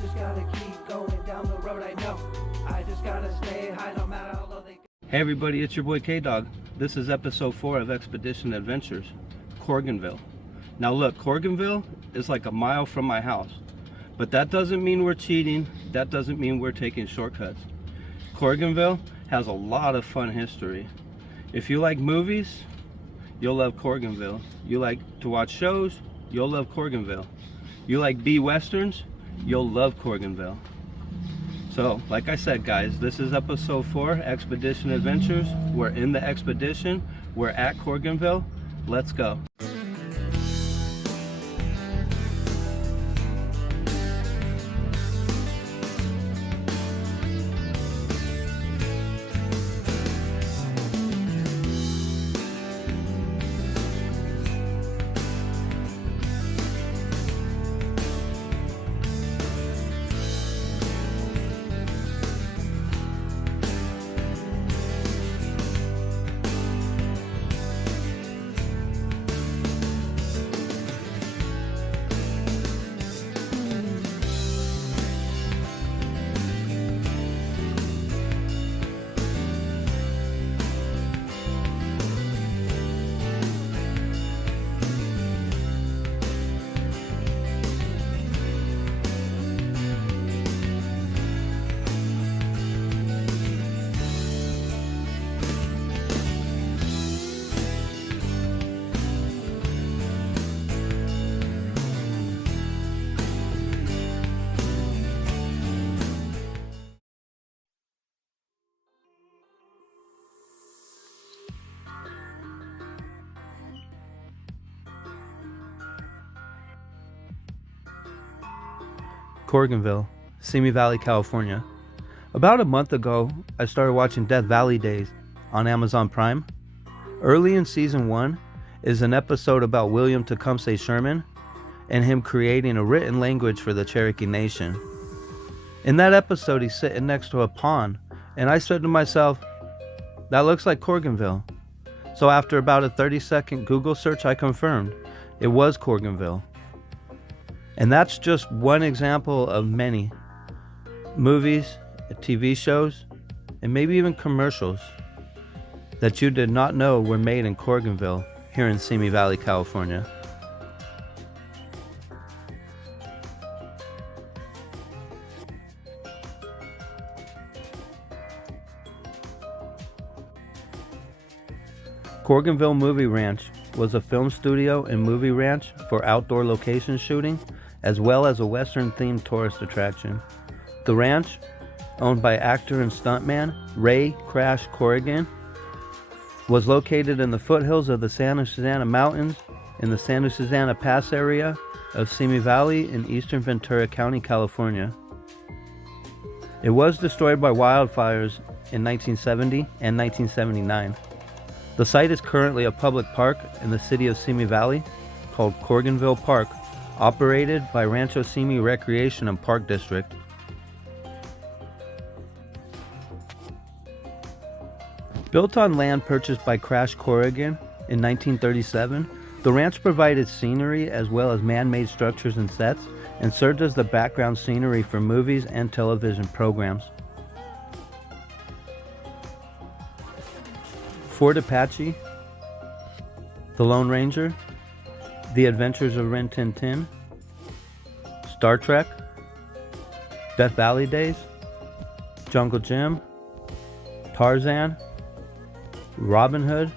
just gotta keep going down the road I know. I just gotta stay high no matter how low they go. Hey everybody, it's your boy K-Dog. This is episode 4 of Expedition Adventures, Corriganville. Now look, Corriganville is like a mile from my house, but that doesn't mean we're cheating. That doesn't mean we're taking shortcuts. Corriganville has a lot of fun history. If you like movies, you'll love Corriganville. You like to watch shows, you'll love Corriganville. You like B-Westerns, you'll love Corriganville. So, like I said, guys, this is episode 4, Expedition Adventures. We're in the expedition. We're at Corriganville. Let's go. Corriganville, Simi Valley, California. About a month ago, I started watching Death Valley Days on Amazon Prime. Early in season 1 is an episode about William Tecumseh Sherman and him creating a written language for the Cherokee Nation. In that episode, he's sitting next to a pond, and I said to myself, that looks like Corriganville. So after about a 30-second Google search, I confirmed it was Corriganville. And that's just one example of many movies, TV shows, and maybe even commercials that you did not know were made in Corriganville here in Simi Valley, California. Corriganville Movie Ranch was a film studio and movie ranch for outdoor location shooting, as well as a Western-themed tourist attraction. The ranch, owned by actor and stuntman Ray Crash Corrigan, was located in the foothills of the Santa Susana Mountains in the Santa Susana Pass area of Simi Valley in eastern Ventura County, California. It was destroyed by wildfires in 1970 and 1979. The site is currently a public park in the city of Simi Valley called Corriganville Park, operated by Rancho Simi Recreation and Park District. Built on land purchased by Crash Corrigan in 1937, the ranch provided scenery as well as man-made structures and sets, and served as the background scenery for movies and television programs. Fort Apache, The Lone Ranger, The Adventures of Rin Tin Tin, Star Trek, Death Valley Days, Jungle Jim, Tarzan, Robin Hood.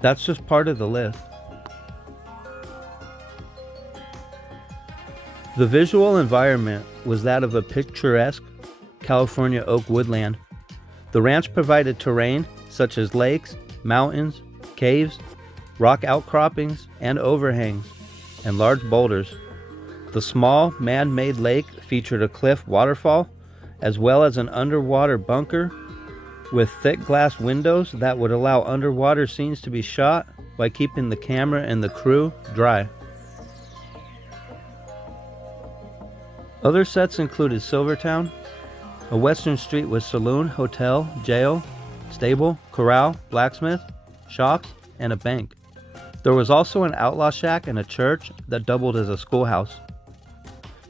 That's just part of the list. The visual environment was that of a picturesque California oak woodland. The ranch provided terrain such as lakes, mountains, caves, rock outcroppings, and overhangs, and large boulders. The small, man-made lake featured a cliff waterfall, as well as an underwater bunker with thick glass windows that would allow underwater scenes to be shot by keeping the camera and the crew dry. Other sets included Silvertown, a western street with saloon, hotel, jail, stable, corral, blacksmith, shops, and a bank. There was also an outlaw shack and a church that doubled as a schoolhouse.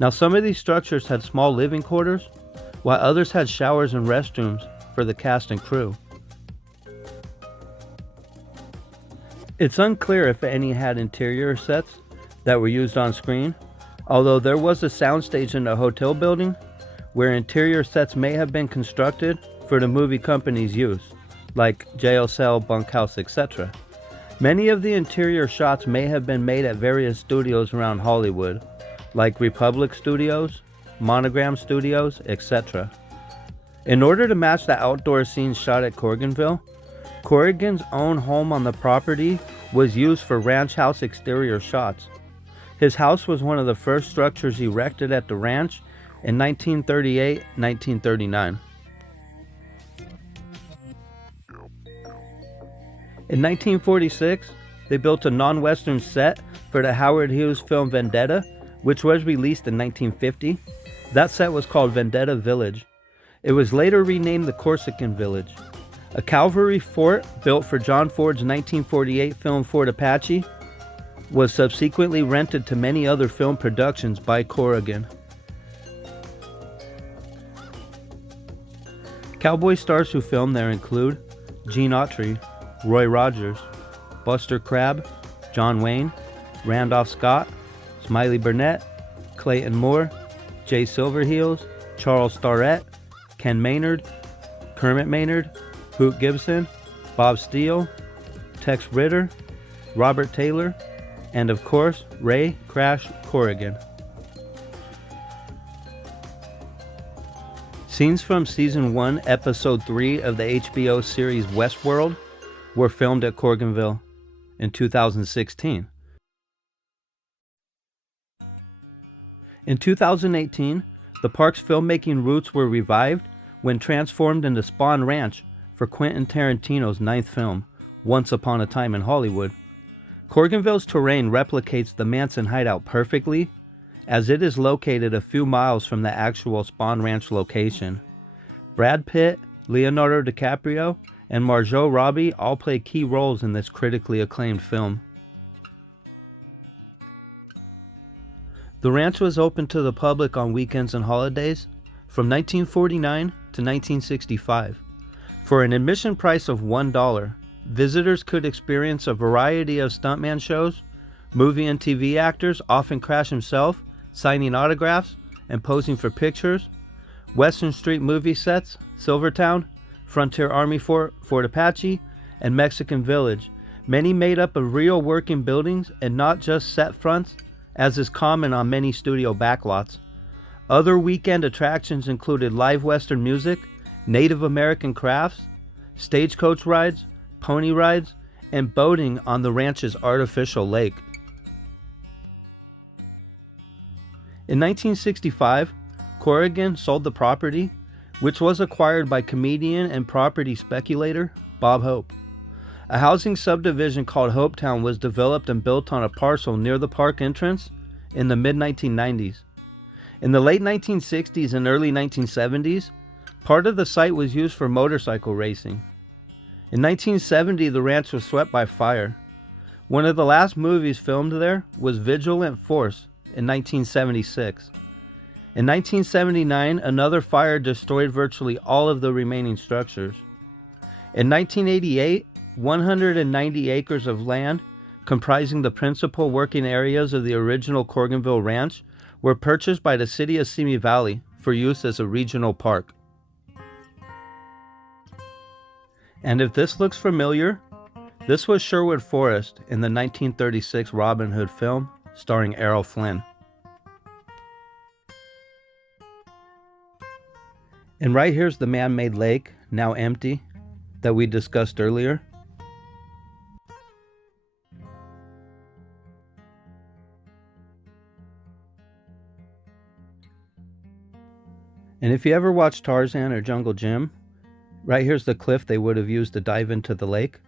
Now, some of these structures had small living quarters, while others had showers and restrooms for the cast and crew. It's unclear if any had interior sets that were used on screen, although there was a soundstage in the hotel building where interior sets may have been constructed for the movie company's use, like jail cell, bunkhouse, etc. Many of the interior shots may have been made at various studios around Hollywood, like Republic Studios, Monogram Studios, etc. In order to match the outdoor scenes shot at Corriganville, Corrigan's own home on the property was used for ranch house exterior shots. His house was one of the first structures erected at the ranch in 1938-1939. In 1946, they built a non-Western set for the Howard Hughes film Vendetta, which was released in 1950. That set was called Vendetta Village. It was later renamed the Corsican Village. A cavalry fort built for John Ford's 1948 film Fort Apache was subsequently rented to many other film productions by Corrigan. Cowboy stars who filmed there include Gene Autry, Roy Rogers, Buster Crabbe, John Wayne, Randolph Scott, Smiley Burnett, Clayton Moore, Jay Silverheels, Charles Starrett, Ken Maynard, Kermit Maynard, Hoot Gibson, Bob Steele, Tex Ritter, Robert Taylor, and of course, Ray Crash Corrigan. Scenes from Season 1, Episode 3 of the HBO series Westworld were filmed at Corriganville in 2016. In 2018, the park's filmmaking roots were revived when transformed into Spawn Ranch for Quentin Tarantino's ninth film, Once Upon a Time in Hollywood. Corriganville's terrain replicates the Manson hideout perfectly, as it is located a few miles from the actual Spawn Ranch location. Brad Pitt, Leonardo DiCaprio, and Margot Robbie all play key roles in this critically acclaimed film. The ranch was open to the public on weekends and holidays from 1949 to 1965. For an admission price of $1, visitors could experience a variety of stuntman shows, movie and TV actors, often Crash himself, signing autographs and posing for pictures, Western Street movie sets, Silvertown, Frontier Army Fort, Fort Apache, and Mexican Village, many made up of real working buildings and not just set fronts, as is common on many studio backlots. Other weekend attractions included live Western music, Native American crafts, stagecoach rides, pony rides, and boating on the ranch's artificial lake. In 1965, Corrigan sold the property, which was acquired by comedian and property speculator Bob Hope. A housing subdivision called Hopetown was developed and built on a parcel near the park entrance in the mid-1990s. In the late 1960s and early 1970s, part of the site was used for motorcycle racing. In 1970, the ranch was swept by fire. One of the last movies filmed there was Vigilant Force in 1976. In 1979, another fire destroyed virtually all of the remaining structures. In 1988, 190 acres of land, comprising the principal working areas of the original Corriganville Ranch, were purchased by the city of Simi Valley for use as a regional park. And if this looks familiar, this was Sherwood Forest in the 1936 Robin Hood film starring Errol Flynn. And right here's the man-made lake, now empty, that we discussed earlier. And if you ever watched Tarzan or Jungle Jim, right here's the cliff they would have used to dive into the lake.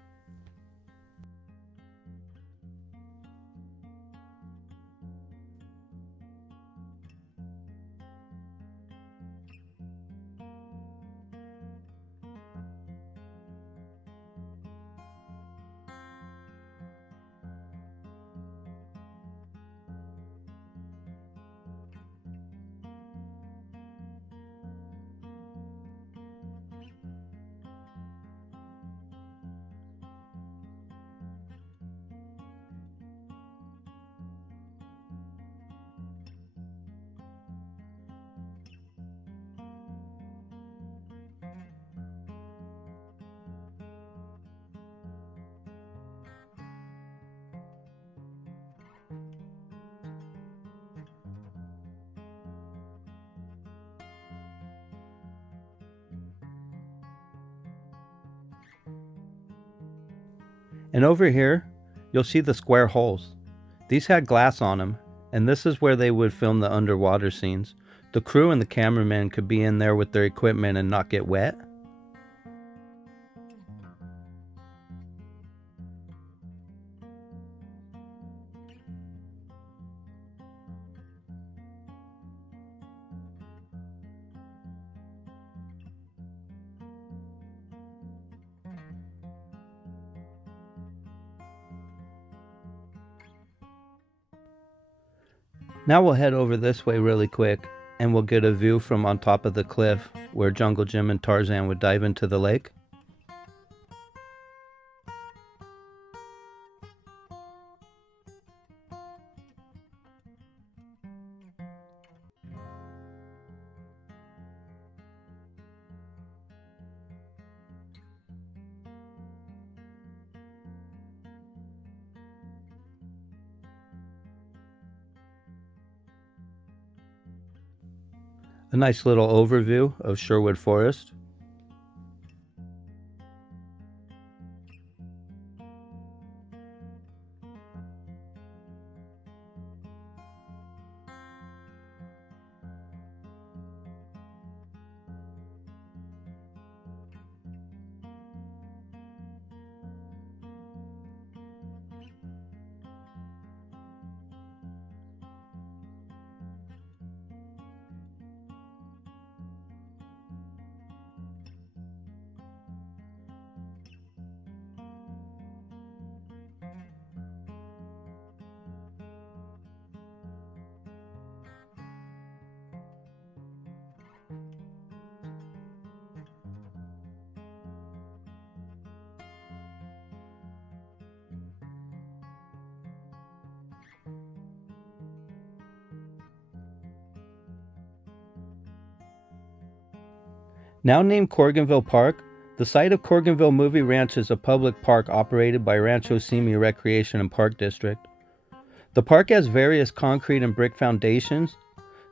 And over here, you'll see the square holes. These had glass on them, and this is where they would film the underwater scenes. The crew and the cameraman could be in there with their equipment and not get wet. Now we'll head over this way really quick, and we'll get a view from on top of the cliff where Jungle Jim and Tarzan would dive into the lake. A nice little overview of Sherwood Forest. Now named Corriganville Park, the site of Corriganville Movie Ranch is a public park operated by Rancho Simi Recreation and Park District. The park has various concrete and brick foundations,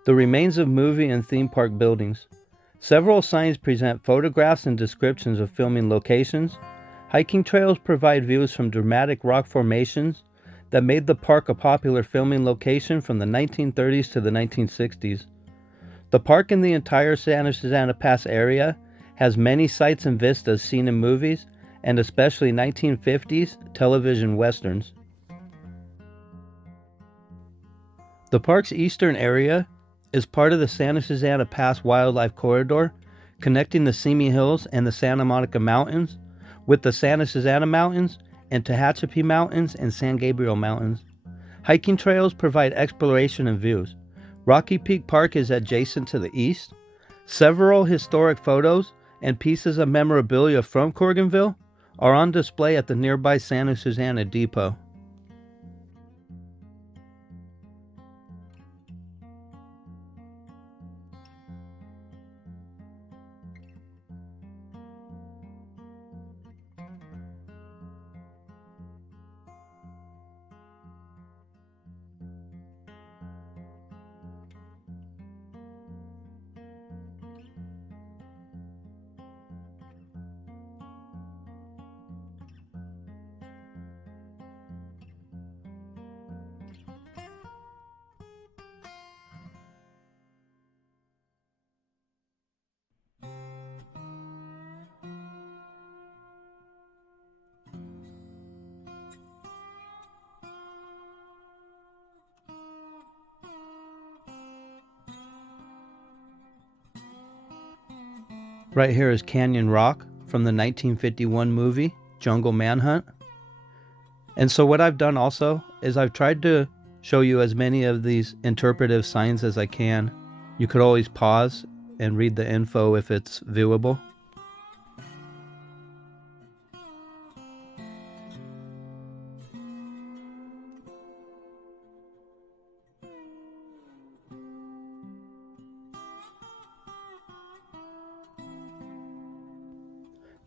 the remains of movie and theme park buildings. Several signs present photographs and descriptions of filming locations. Hiking trails provide views from dramatic rock formations that made the park a popular filming location from the 1930s to the 1960s. The park in the entire Santa Susana Pass area has many sights and vistas seen in movies, and especially 1950s television westerns. The park's eastern area is part of the Santa Susana Pass Wildlife Corridor, connecting the Simi Hills and the Santa Monica Mountains with the Santa Susana Mountains and Tehachapi Mountains and San Gabriel Mountains. Hiking trails provide exploration and views. Rocky Peak Park is adjacent to the east. Several historic photos and pieces of memorabilia from Corriganville are on display at the nearby Santa Susana Depot. Right here is Canyon Rock from the 1951 movie Jungle Manhunt. And so what I've done also is I've tried to show you as many of these interpretive signs as I can. You could always pause and read the info if it's viewable.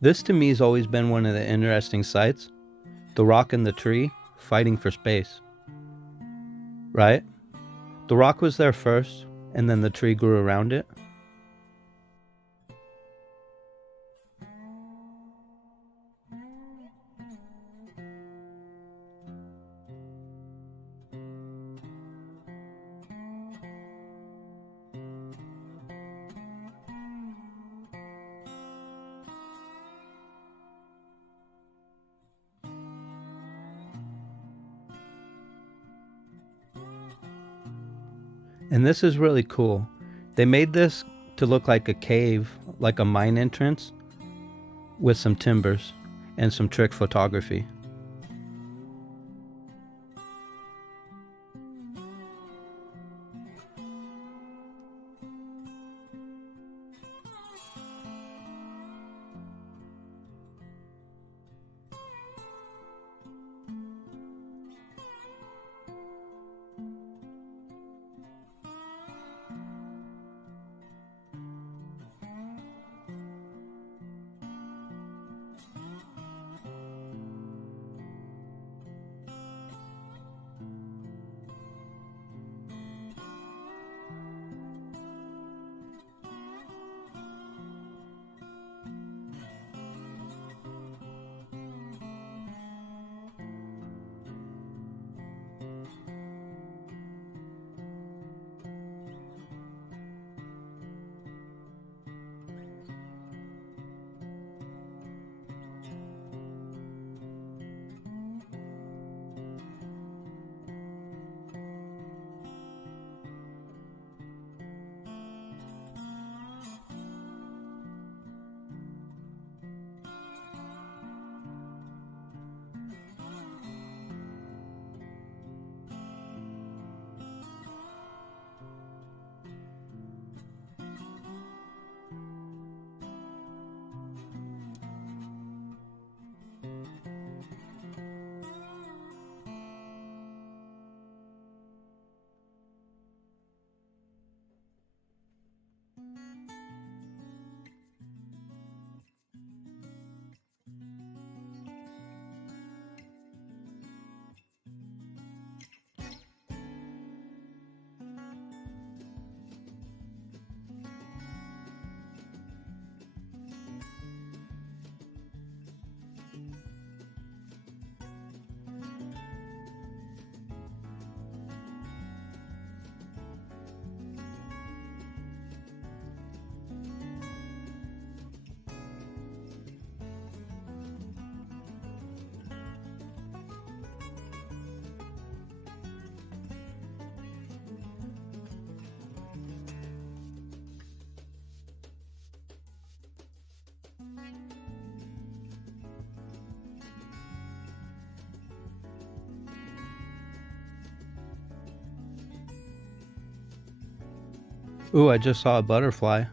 This to me has always been one of the interesting sights. The rock and the tree fighting for space. Right? The rock was there first, and then the tree grew around it. And this is really cool. They made this to look like a cave, like a mine entrance, with some timbers and some trick photography. Ooh, I just saw a butterfly.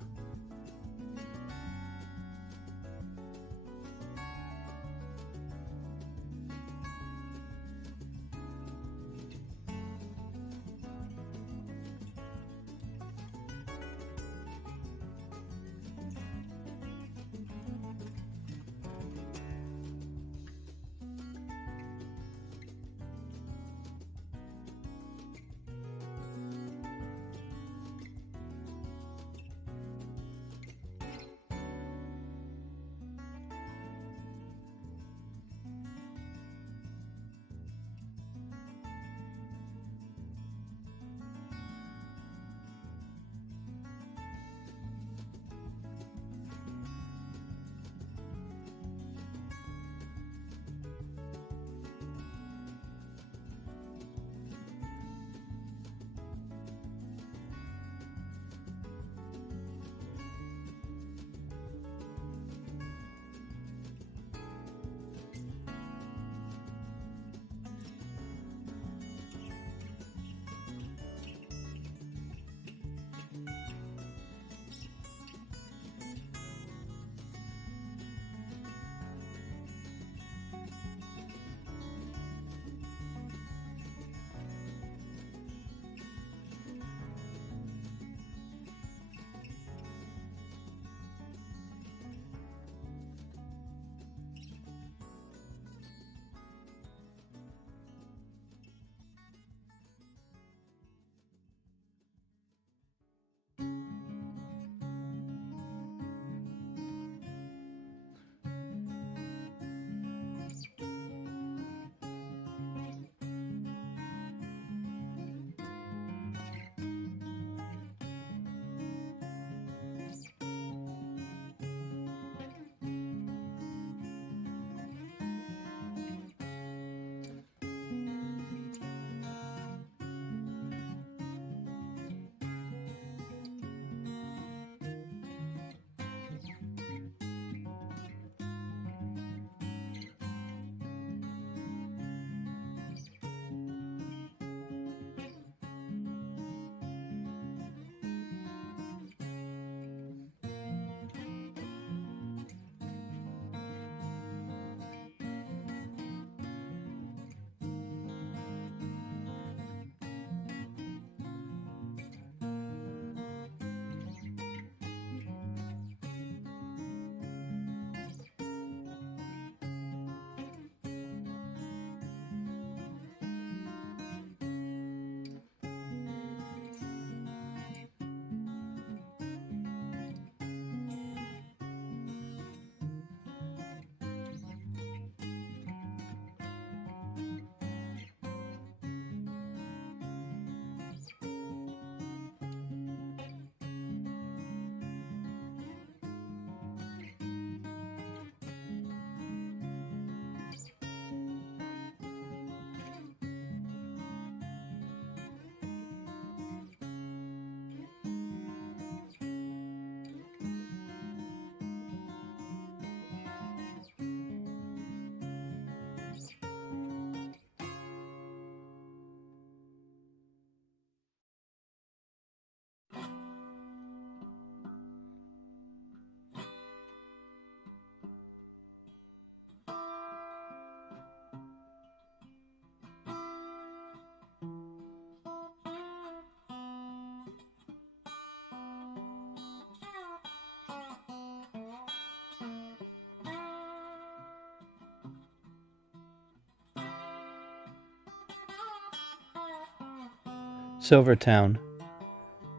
Silvertown.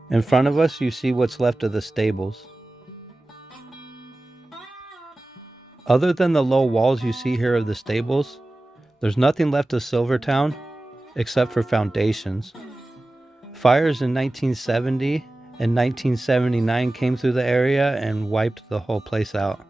In front of us, you see what's left of the stables. Other than the low walls you see here of the stables, there's nothing left of Silvertown except for foundations. Fires in 1970 and 1979 came through the area and wiped the whole place out.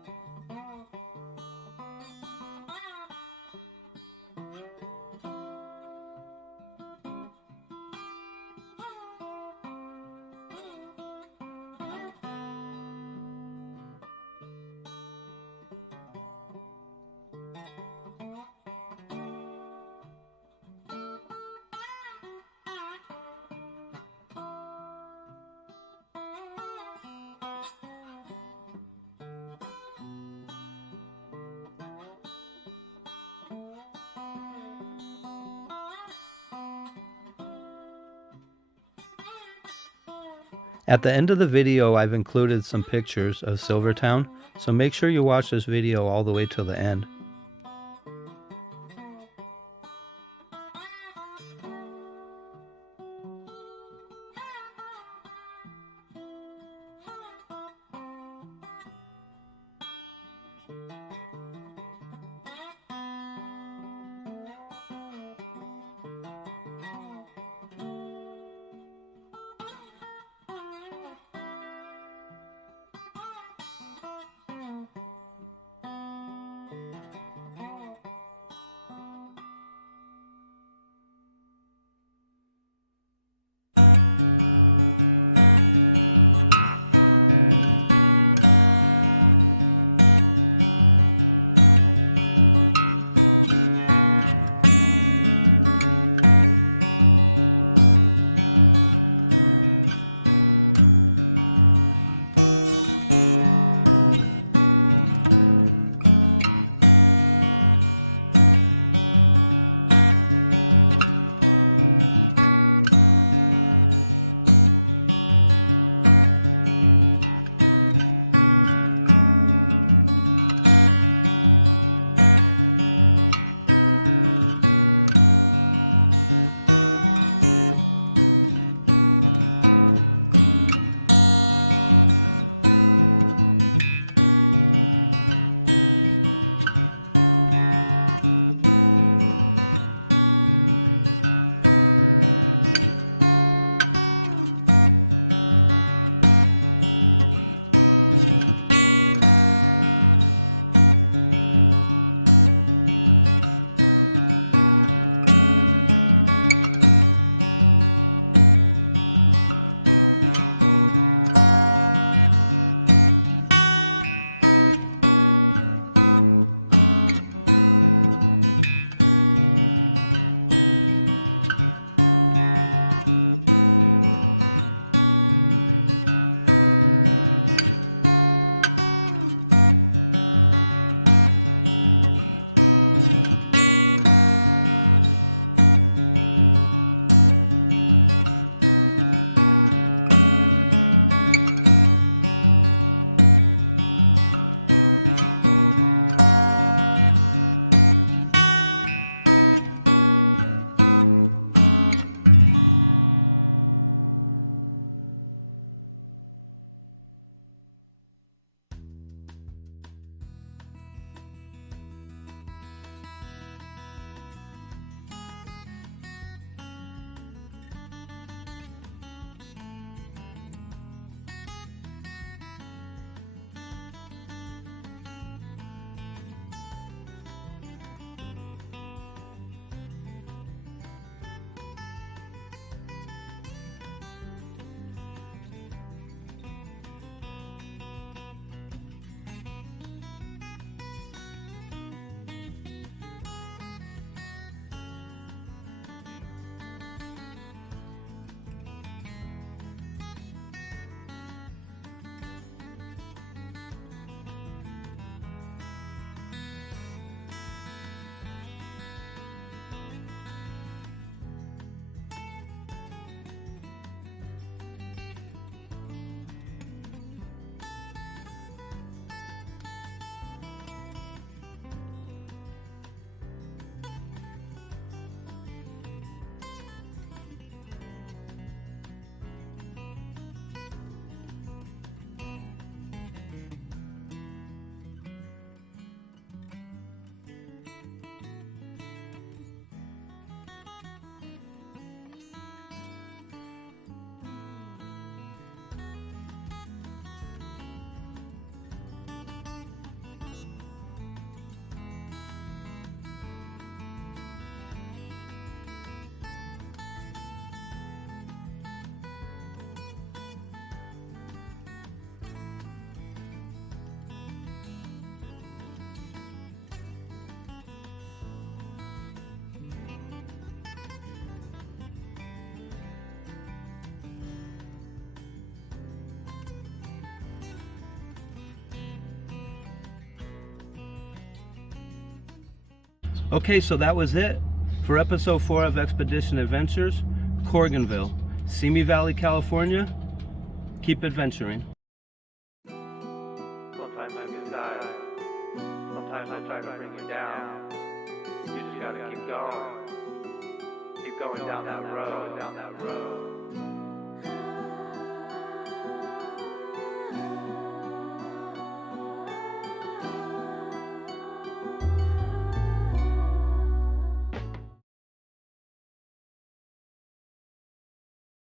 At the end of the video, I've included some pictures of Silvertown, so make sure you watch this video all the way till the end. Okay, so that was it for episode 4 of Expedition Adventures, Corriganville, Simi Valley, California. Keep adventuring. Sometimes I get tired. Sometimes I try to bring you down. You just gotta keep going. Keep going down that road, down that road.